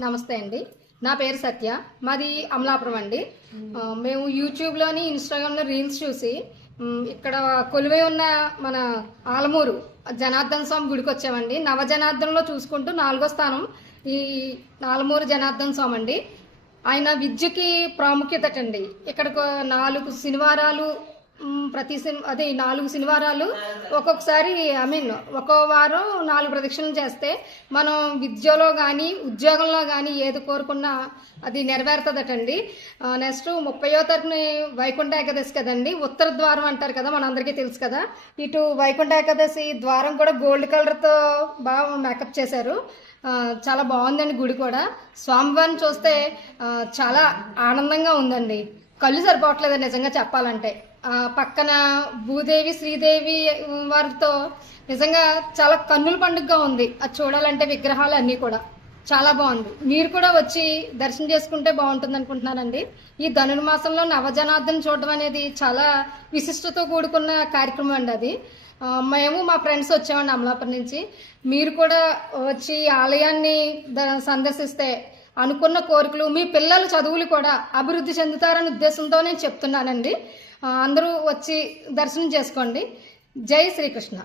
నమస్తే అండి. నా పేరు సత్య. మాది అమలాపురం అండి. మేము. యూట్యూబ్లోని ఇన్స్టాగ్రామ్లో రీల్స్ చూసి ఇక్కడ కొలువై ఉన్న మన ఆలమూరు జనార్దన్ స్వామి గుడికి వచ్చామండి. నవజనార్దన్లో చూసుకుంటూ నాలుగో స్థానం ఈ ఆలమూరు జనార్దన్ స్వామి అండి. ఆయన విద్యకి ప్రాముఖ్యత అండి ఇక్కడ నాలుగు శనివారాలు ప్రతి సినిమా అదే ఈ నాలుగు శనివారాలు ఒక్కొక్కసారి ఐ మీన్ ఒక్కో వారం నాలుగు ప్రదక్షిణలు చేస్తే మనం విద్యలో కానీ ఉద్యోగంలో కానీ ఏది కోరుకున్నా అది నెరవేరుతుందటండి. నెక్స్ట్ ముప్పయో తరపుని వైకుంఠ ఏకాదశి కదండి ఉత్తర ద్వారం అంటారు కదా మనందరికీ తెలుసు కదా. ఇటు వైకుంఠ ఏకాదశి ద్వారం కూడా గోల్డ్ కలర్తో బాగా మేకప్ చేశారు. చాలా బాగుందండి గుడి కూడా. స్వామివారిని చూస్తే చాలా ఆనందంగా ఉందండి. కళ్ళు సరిపోవట్లేదు నిజంగా చెప్పాలంటే. పక్కన భూదేవి శ్రీదేవి వారితో నిజంగా చాలా కన్నుల పండుగగా ఉంది. అది చూడాలంటే విగ్రహాలు అన్నీ కూడా. చాలా బాగుంది. మీరు కూడా వచ్చి దర్శనం చేసుకుంటే బాగుంటుంది అనుకుంటున్నానండి. ఈ ధనుర్మాసంలో నవజనార్దన్ చూడడం అనేది చాలా విశిష్టతో కూడుకున్న కార్యక్రమం అండి అది. మేము మా ఫ్రెండ్స్ వచ్చామండి అమలాపురం నుంచి. మీరు కూడా వచ్చి ఆలయాన్ని ద- సందర్శిస్తే అనుకున్న కోరికలు మీ పిల్లల చదువులు కూడా అభివృద్ధి చెందుతారనే ఉద్దేశంతో నేను చెప్తున్నానండి. అందరూ వచ్చి దర్శనం చేసుకోండి. జై శ్రీకృష్ణ.